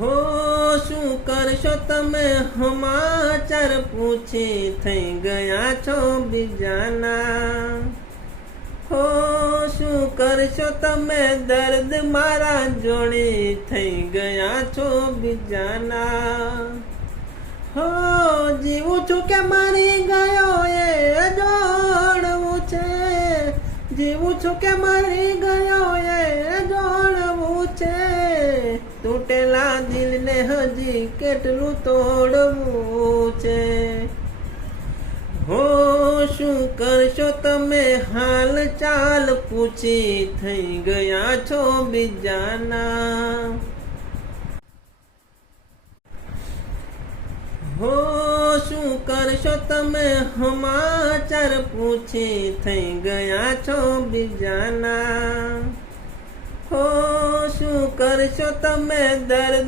હો શું કરશો તમે સમાચાર પૂછી થઈ ગયા છો બીજાના। હો શું કરશો તમે દર્દ મારા જોડી થઈ ગયા છો બીજાના। હો જીવું છું કે મરી ગયો એ જાણવું છે, જીવું છું કે મરી ગયો એ જાણવું છે, તૂટેલા દિલને હજી કેટલું તોડવું છે। હો શું કરશો તમે હાલ ચાલ પૂછી થઈ ગયા છો બીજાના। હો શું કરશો તમે સમાચાર પૂછી થઈ ગયા છો બીજાના। હો શું કરશો તમે દર્દ